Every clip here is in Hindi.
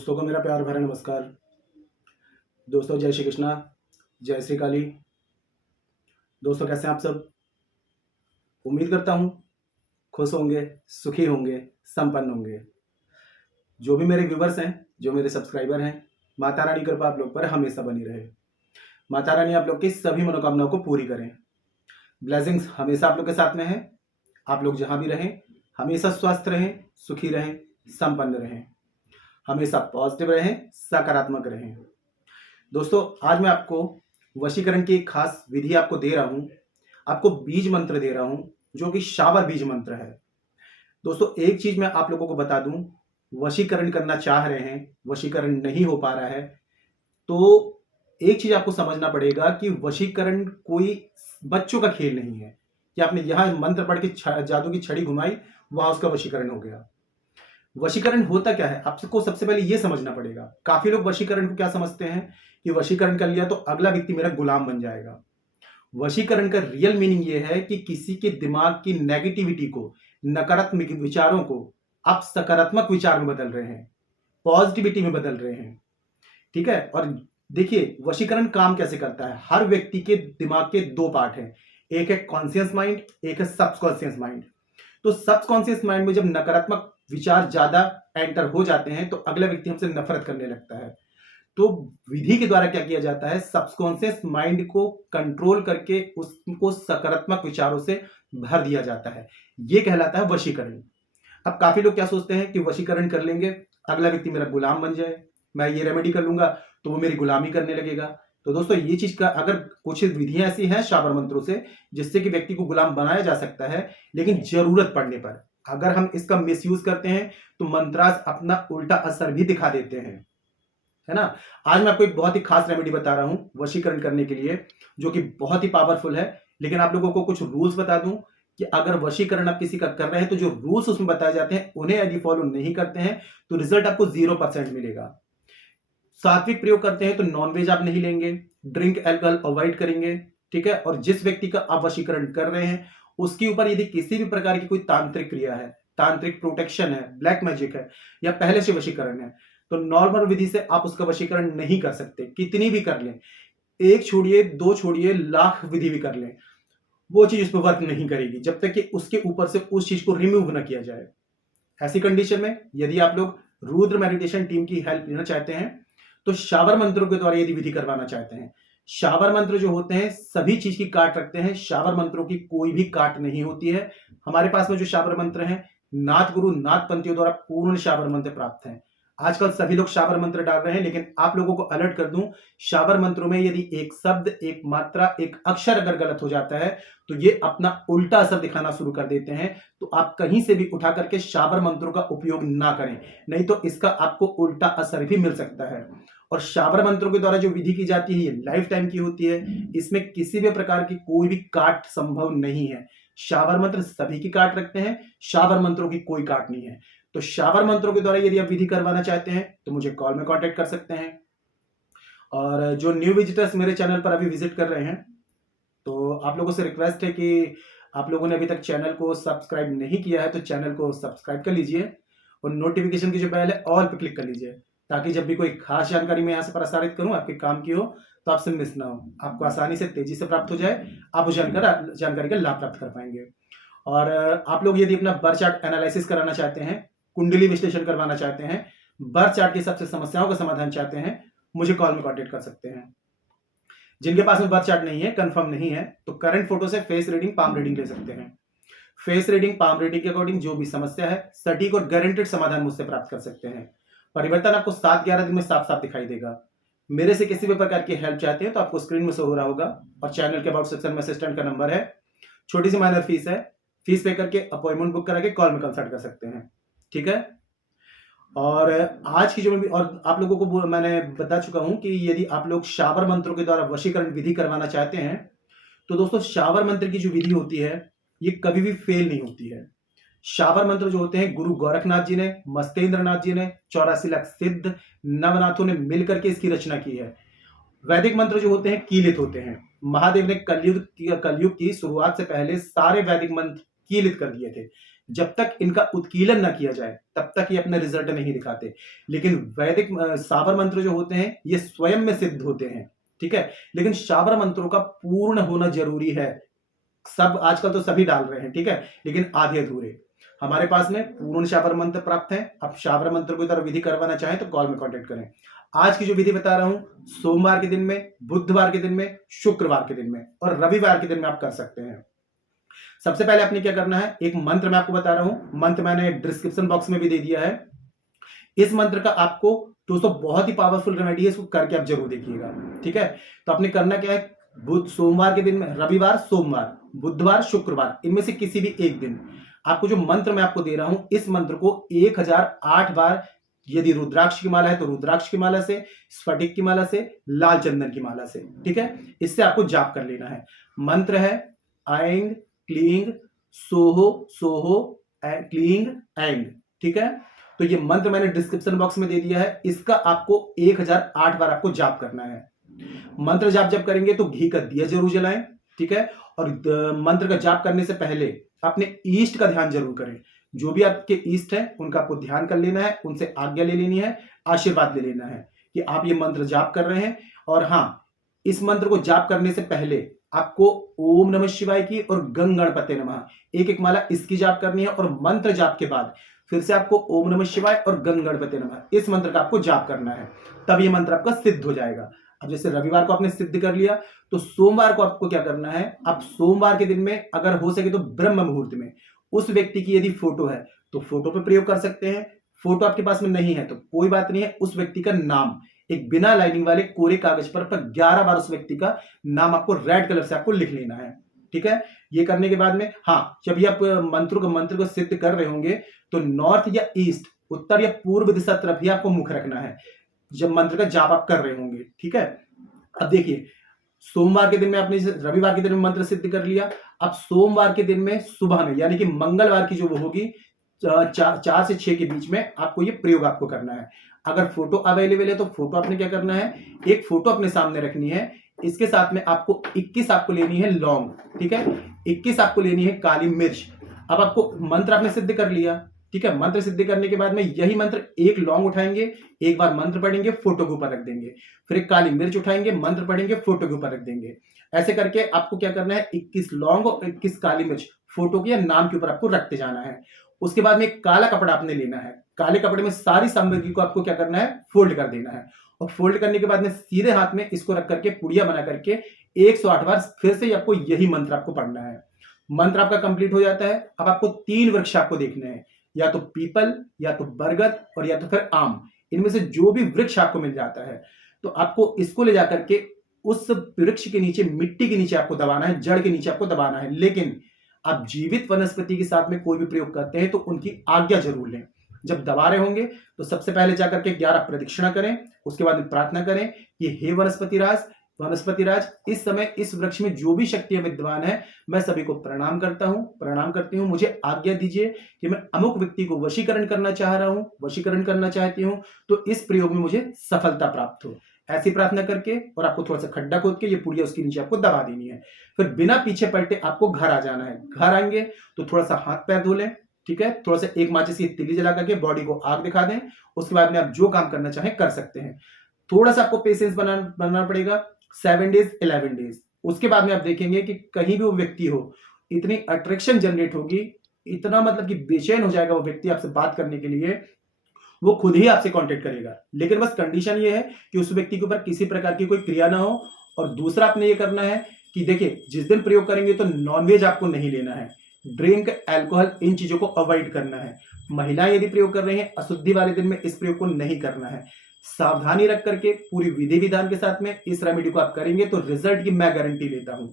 दोस्तों को मेरा प्यार भरा नमस्कार। दोस्तों जय श्री कृष्णा, जय श्री काली। दोस्तों कैसे हैं आप सब? उम्मीद करता हूँ खुश होंगे, सुखी होंगे, संपन्न होंगे। जो भी मेरे व्यूवर्स हैं, जो मेरे सब्सक्राइबर हैं, माता रानी कृपा आप लोग पर हमेशा बनी रहे। माता रानी आप लोग की सभी मनोकामनाओं को पूरी करें। ब्लेसिंग्स हमेशा आप लोग के साथ में है। आप लोग जहाँ भी रहें हमेशा स्वस्थ रहें, सुखी रहें, संपन्न रहें, हमेशा पॉजिटिव रहें, सकारात्मक रहें। दोस्तों आज मैं आपको वशीकरण की एक खास विधि आपको दे रहा हूं। आपको बीज मंत्र दे रहा हूं जो कि शाबर बीज मंत्र है। दोस्तों एक चीज मैं आप लोगों को बता दूं, वशीकरण करना चाह रहे हैं, वशीकरण नहीं हो पा रहा है, तो एक चीज आपको समझना पड़ेगा कि वशीकरण कोई बच्चों का खेल नहीं है कि आपने यहां मंत्र पढ़ के जादू की छड़ी घुमाई, वहां उसका वशीकरण हो गया। वशीकरण होता क्या है आपको सबसे पहले यह समझना पड़ेगा। काफी लोग वशीकरण को क्या समझते हैं कि वशीकरण कर लिया तो अगला व्यक्ति मेरा गुलाम बन जाएगा। वशीकरण का रियल मीनिंग यह है कि किसी के दिमाग की नेगेटिविटी को, नकारात्मक विचारों को आप सकारात्मक विचार में बदल रहे हैं, पॉजिटिविटी में बदल रहे हैं। ठीक है। और देखिए वशीकरण काम कैसे करता है। हर व्यक्ति के दिमाग के दो पार्ट हैं, एक है कॉन्शियस माइंड, एक है सबकॉन्शियस माइंड। तो सबकॉन्शियस माइंड में जब नकारात्मक विचार ज्यादा एंटर हो जाते हैं तो अगला व्यक्ति हमसे नफरत करने लगता है। तो विधि के द्वारा क्या किया जाता है, सबकॉन्शियस माइंड को कंट्रोल करके उसको सकारात्मक विचारों से भर दिया जाता है। यह कहलाता है वशीकरण। अब काफी लोग क्या सोचते हैं कि वशीकरण कर लेंगे अगला व्यक्ति मेरा गुलाम बन जाए, मैं ये रेमेडी कर लूंगा तो वो मेरी गुलामी करने लगेगा। तो दोस्तों ये चीज का अगर कुछ विधियां ऐसी हैं शाबर मंत्रों से जिससे कि व्यक्ति को गुलाम बनाया जा सकता है, लेकिन जरूरत पड़ने पर अगर हम इसका मिसयूज करते हैं तो मंत्रास अपना उल्टा असर भी दिखा देते हैं, है ना। आज मैं आपको एक बहुत ही खास रेमेडी बता रहा हूं वशीकरण करने के लिए जो कि बहुत ही पावरफुल है। लेकिन आप लोगों को कुछ रूल्स बता दूं कि अगर वशीकरण आप किसी का कर रहे हैं तो जो रूल्स उसमें बताए जाते हैं उन्हें यदि फॉलो नहीं करते हैं तो रिजल्ट आपको 0% मिलेगा। सात्विक प्रयोग करते हैं तो नॉनवेज आप नहीं लेंगे, ड्रिंक एल्कोहल अवॉइड करेंगे। ठीक है। और जिस व्यक्ति का आप वशीकरण कर रहे हैं उसके ऊपर यदि किसी भी प्रकार की कोई तांत्रिक क्रिया है, तांत्रिक प्रोटेक्शन है, ब्लैक मैजिक है या पहले से वशीकरण है तो नॉर्मल विधि से आप उसका वशीकरण नहीं कर सकते। कितनी भी कर लें, एक छोड़िए, दो छोड़िए, लाख विधि भी कर लें, वो चीज उस पर वर्क नहीं करेगी जब तक कि उसके ऊपर से उस चीज को रिमूव ना किया जाए। ऐसी कंडीशन में यदि आप लोग रुद्र मेडिटेशन टीम की हेल्प लेना चाहते हैं तो शाबर मंत्रों के द्वारा यदि विधि करवाना चाहते हैं, शाबर मंत्र जो होते हैं सभी चीज की काट रखते हैं, शाबर मंत्रों की कोई भी काट नहीं होती है। हमारे पास में जो शाबर मंत्र हैं नाथ गुरु, नाथ पंथियों द्वारा पूर्ण शाबर मंत्र प्राप्त हैं। आजकल सभी लोग शाबर मंत्र डाल रहे हैं, लेकिन आप लोगों को अलर्ट कर दूं, शाबर मंत्रों में यदि एक शब्द, एक मात्रा, एक अक्षर अगर गलत हो जाता है तो ये अपना उल्टा असर दिखाना शुरू कर देते हैं। तो आप कहीं से भी उठा करके शाबर मंत्रों का उपयोग ना करें, नहीं तो इसका आपको उल्टा असर भी मिल सकता है। और शाबर मंत्रों के द्वारा जो विधि की जाती है ये लाइफ टाइम की होती है, इसमें किसी भी प्रकार की कोई भी काट संभव नहीं है। शाबर मंत्र सभी की काट रखते हैं, शाबर मंत्रों की कोई काट नहीं है। तो शाबर मंत्रों के द्वारा यदि आप विधि करवाना चाहते हैं तो मुझे कॉल में कांटेक्ट कर सकते हैं। और जो न्यू विजिटर्स मेरे चैनल पर अभी विजिट कर रहे हैं तो आप लोगों से रिक्वेस्ट है कि आप लोगों ने अभी तक चैनल को सब्सक्राइब नहीं किया है तो चैनल को सब्सक्राइब कर लीजिए और नोटिफिकेशन की जो बेल है ऑल पे क्लिक कर लीजिए, ताकि जब भी कोई खास जानकारी मैं यहाँ से प्रसारित करूँ आपके काम की हो तो आपसे मिस ना हो, आपको आसानी से तेजी से प्राप्त हो जाए, आप उस जानकारी का लाभ प्राप्त कर पाएंगे। और आप लोग यदि अपना बर्थ चार्ट एनालिसिस कराना चाहते हैं, कुंडली विश्लेषण करवाना चाहते हैं, बर्थ चार्ट की सबसे समस्याओं का समाधान चाहते हैं, मुझे कॉल में कांटेक्ट कर सकते हैं। जिनके पास में बर्थ चार्ट नहीं है, कंफर्म नहीं है, तो करंट फोटो से फेस रीडिंग, पाम रीडिंग ले सकते हैं। फेस रीडिंग, पाम रीडिंग के अकॉर्डिंग जो भी समस्या है सटीक और गारंटेड समाधान मुझसे प्राप्त कर सकते हैं। परिवर्तन आपको 7-11 दिन में साफ साफ दिखाई देगा। मेरे से किसी भी प्रकार की हेल्प चाहते हैं तो आपको स्क्रीन में शो हो रहा होगा और चैनल के अबाउट सेक्शन में असिस्टेंट का नंबर है। छोटी सी माइनर फीस है, फीस पे करके अपॉइंटमेंट बुक करा के कॉल में कंसल्ट कर सकते हैं। ठीक है। और आज की जो मैं भी और आप लोगों को मैंने बता चुका हूं कि यदि आप लोग शाबर मंत्रों के द्वारा वशीकरण विधि करवाना चाहते हैं तो दोस्तों शाबर मंत्र की जो विधि होती है ये कभी भी फेल नहीं होती है। शाबर मंत्र जो होते हैं गुरु गोरखनाथ जी ने, मस्तेंद्र नाथ जी ने, 84 लाख सिद्ध नवनाथों ने मिलकर के इसकी रचना की है। वैदिक मंत्र जो होते हैं कीलित होते हैं। महादेव ने कलयुग की शुरुआत से पहले सारे वैदिक मंत्र कीलित कर दिए थे, जब तक इनका उत्कीलन न किया जाए तब तक ये अपने रिजल्ट नहीं दिखाते। लेकिन वैदिक शाबर मंत्र जो होते हैं ये स्वयं में सिद्ध होते हैं, ठीक है। लेकिन शाबर मंत्रों का पूर्ण होना जरूरी है। सब आजकल तो सभी डाल रहे हैं, ठीक है, लेकिन आधे अधूरे। हमारे पास में पूर्ण शाबर मंत्र प्राप्त है। आप शाबर मंत्र को तरह विधि करवाना चाहें तो कॉल में कांटेक्ट करें। आज की जो विधि बता रहा हूं, सोमवार के दिन में, बुधवार के दिन में, शुक्रवार के दिन में और रविवार के दिन में आप कर सकते हैं। सबसे पहले आपने क्या करना है, एक मंत्र मैं आपको बता रहा हूं, मंत्र मैंने डिस्क्रिप्शन बॉक्स में भी दे दिया है। इस मंत्र का आपको दोस्तों बहुत ही पावरफुल रेमेडी है, इसको करके आप जरूर देखिएगा, ठीक है। तो आपने करना क्या है, बुध सोमवार के दिन में, रविवार सोमवार, बुधवार शुक्रवार, इनमें से किसी भी एक दिन आपको जो मंत्र मैं आपको दे रहा हूं, इस मंत्र को 1008 बार, यदि रुद्राक्ष की माला है तो रुद्राक्ष की माला से, स्फटिक की माला से, लाल चंदन की माला से, ठीक है, इससे आपको जाप कर लेना है। मंत्र है ऐंग क्लींग सोहो सोहो क्लींग ऐंग, ठीक है। तो ये मंत्र मैंने डिस्क्रिप्शन बॉक्स में दे दिया है, इसका आपको 1008 बार आपको जाप करना है। मंत्र जाप जब करेंगे तो घी का दिया जरूर जलाएं, ठीक है। और मंत्र का जाप करने से पहले अपने ईष्ट का ध्यान जरूर करें। जो भी आपके ईष्ट है उनका आपको ध्यान कर लेना है, उनसे आज्ञा ले लेनी है, आशीर्वाद ले लेना है कि आप ये मंत्र जाप कर रहे हैं। और हाँ, इस मंत्र को जाप करने से पहले आपको ओम नमः शिवाय की और गंग गणपते नमः एक एक माला इसकी जाप करनी है। और मंत्र जाप के बाद फिर से आपको ओम नमः शिवाय और गंग गणपते नमः इस मंत्र का आपको जाप करना है, तब ये मंत्र आपका सिद्ध हो जाएगा। अब जैसे रविवार को आपने सिद्ध कर लिया तो सोमवार को आपको क्या करना है, आप सोमवार के दिन में अगर हो सके तो ब्रह्म मुहूर्त में उस व्यक्ति की यदि फोटो है तो फोटो पे प्रयोग कर सकते हैं। फोटो आपके पास में नहीं है तो कोई बात नहीं है, उस व्यक्ति का नाम एक बिना लाइनिंग वाले कोरे कागज पर 11 बार उस व्यक्ति का नाम आपको रेड कलर से आपको लिख लेना है, ठीक है। ये करने के बाद में हाँ, जब ये आप मंत्र को सिद्ध कर रहे होंगे तो नॉर्थ या ईस्ट, उत्तर या पूर्व दिशा तरफ ही आपको मुख रखना है जब मंत्र का जाप आप कर रहे होंगे, ठीक है। अब देखिए, सोमवार के दिन में आपने रविवार के दिन में मंत्र सिद्ध कर लिया। अब सोमवार के दिन में सुबह में, यानी कि मंगलवार की जो वो होगी 4 से 6 के बीच में आपको ये प्रयोग आपको करना है। अगर फोटो अवेलेबल है तो फोटो आपने क्या करना है, एक फोटो अपने सामने रखनी है। इसके साथ में आपको 21 आपको लेनी है लौंग, ठीक है, 21 आपको लेनी है काली मिर्च। अब आपको मंत्र आपने सिद्ध कर लिया, ठीक है। मंत्र सिद्ध करने के बाद में यही मंत्र, एक लौंग उठाएंगे, एक बार मंत्र पढ़ेंगे, फोटो के ऊपर रख देंगे, फिर एक काली मिर्च उठाएंगे, मंत्र पढ़ेंगे, फोटो के ऊपर रख देंगे। ऐसे करके आपको क्या करना है, 21 लौंग और 21 काली मिर्च फोटो के या नाम के ऊपर आपको रखते जाना है। उसके बाद में एक काला कपड़ा आपने लेना है, काले कपड़े में सारी सामग्री को आपको क्या करना है, फोल्ड कर देना है। और फोल्ड करने के बाद में सीधे हाथ में इसको रख करके पुड़िया बना करके 108 बार फिर से आपको यही मंत्र आपको पढ़ना है। मंत्र आपका कंप्लीट हो जाता है। अब आपको 3 वृक्ष आपको देखने हैं, या तो पीपल, या तो बरगद और या तो फिर आम। इनमें से जो भी वृक्ष आपको मिल जाता है तो आपको इसको ले जाकर के उस वृक्ष के नीचे, मिट्टी के नीचे आपको दबाना है, जड़ के नीचे आपको दबाना है। लेकिन आप जीवित वनस्पति के साथ में कोई भी प्रयोग करते हैं तो उनकी आज्ञा जरूर लें। जब दबा रहे होंगे तो सबसे पहले जाकर के 11 प्रदक्षिणा करें, उसके बाद में प्रार्थना करें कि हे वनस्पति राज, इस समय इस वृक्ष में जो भी शक्तियां विद्यमान है मैं सभी को प्रणाम करती हूं। मुझे आज्ञा दीजिए कि मैं अमुक व्यक्ति को वशीकरण करना चाहती हूं, तो इस प्रयोग में मुझे सफलता प्राप्त हो। ऐसी प्रार्थना करके और आपको थोड़ा सा खड्डा खोद के ये पुड़िया उसके नीचे आपको दबा देनी है। फिर बिना पीछे पलटे आपको घर आ जाना है। घर आएंगे तो थोड़ा सा हाथ पैर धो लें, ठीक है, थोड़ा सा एक माचिस की तिल्ली जला करके बॉडी को आग दिखा दें। उसके बाद में आप जो काम करना चाहें कर सकते हैं। थोड़ा सा आपको पेशेंस बनाना पड़ेगा, 7 डेज 11 डेज। उसके बाद में आप देखेंगे कि कहीं भी वो व्यक्ति हो, इतनी अट्रैक्शन जनरेट होगी, इतना मतलब कि बेचैन हो जाएगा वो व्यक्ति आपसे बात करने के लिए, वो खुद ही आपसे कांटेक्ट करेगा। लेकिन बस कंडीशन ये है कि उस व्यक्ति के ऊपर किसी प्रकार की कोई क्रिया ना हो। और दूसरा आपने ये करना है कि देखिए, जिस दिन प्रयोग करेंगे तो नॉनवेज आपको नहीं लेना है, ड्रिंक, अल्कोहल, इन चीजों को अवॉइड करना है। महिलाएं यदि प्रयोग कर रहे हैं, अशुद्धि वाले दिन में इस प्रयोग को नहीं करना है। सावधानी रख करके पूरी विधि विधान के साथ में इस रेमेडी को आप करेंगे तो रिजल्ट की मैं गारंटी लेता हूं,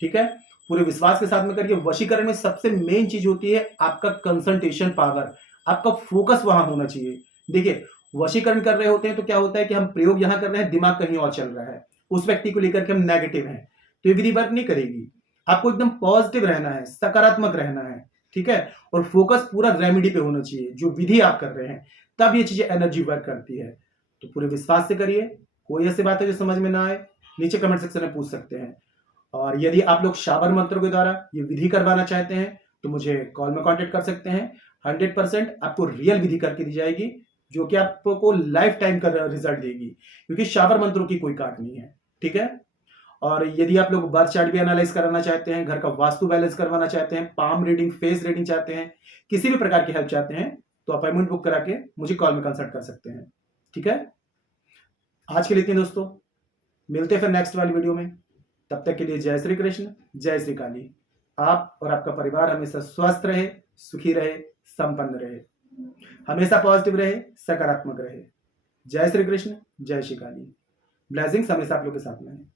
ठीक है। पूरे विश्वास के साथ में करिए। वशीकरण में सबसे मेन चीज होती है आपका कंसंट्रेशन पावर, आपका फोकस वहां होना चाहिए। देखिए, वशीकरण कर रहे होते हैं तो क्या होता है कि हम प्रयोग यहां कर रहे हैं, दिमाग कहीं और चल रहा है, उस व्यक्ति को लेकर के हम नेगेटिव हैं, तो ये विधि वर्क नहीं करेगी। आपको एकदम पॉजिटिव रहना है, सकारात्मक रहना है, ठीक है। और फोकस पूरा रेमेडी पे होना चाहिए, जो विधि आप कर रहे हैं, तब ये चीजें एनर्जी वर्क करती है। तो पूरे विश्वास से करिए। कोई ऐसी बात है जो समझ में ना आए, नीचे कमेंट सेक्शन में पूछ सकते हैं। और यदि आप लोग शाबर मंत्र के द्वारा ये विधि करवाना चाहते हैं तो मुझे कॉल में कांटेक्ट कर सकते हैं। 100% आपको रियल विधि करके दी जाएगी, जो कि आपको लाइफ टाइम का रिजल्ट देगी, क्योंकि शाबर मंत्रों की कोई काट नहीं है। ठीक है। और यदि आप लोग बर्थ चार्ट भी एनालाइज कराना चाहते हैं, घर का वास्तु बैलेंस करवाना चाहते हैं, पाम रीडिंग, फेस रीडिंग चाहते हैं, किसी भी प्रकार की हेल्प चाहते हैं, तो अपॉइंटमेंट बुक करा के मुझे कॉल में कंसल्ट कर सकते हैं। ठीक है। आज के लिए इतने दोस्तों, मिलते हैं फिर नेक्स्ट वाली वीडियो में। तब तक के लिए जय श्री कृष्ण, जय श्री काली। आप और आपका परिवार हमेशा स्वस्थ रहे, सुखी रहे, संपन्न रहे, हमेशा पॉजिटिव रहे, सकारात्मक रहे। जय श्री कृष्ण, जय श्री काली। ब्लेसिंग्स हमेशा आप लोग के साथ में है।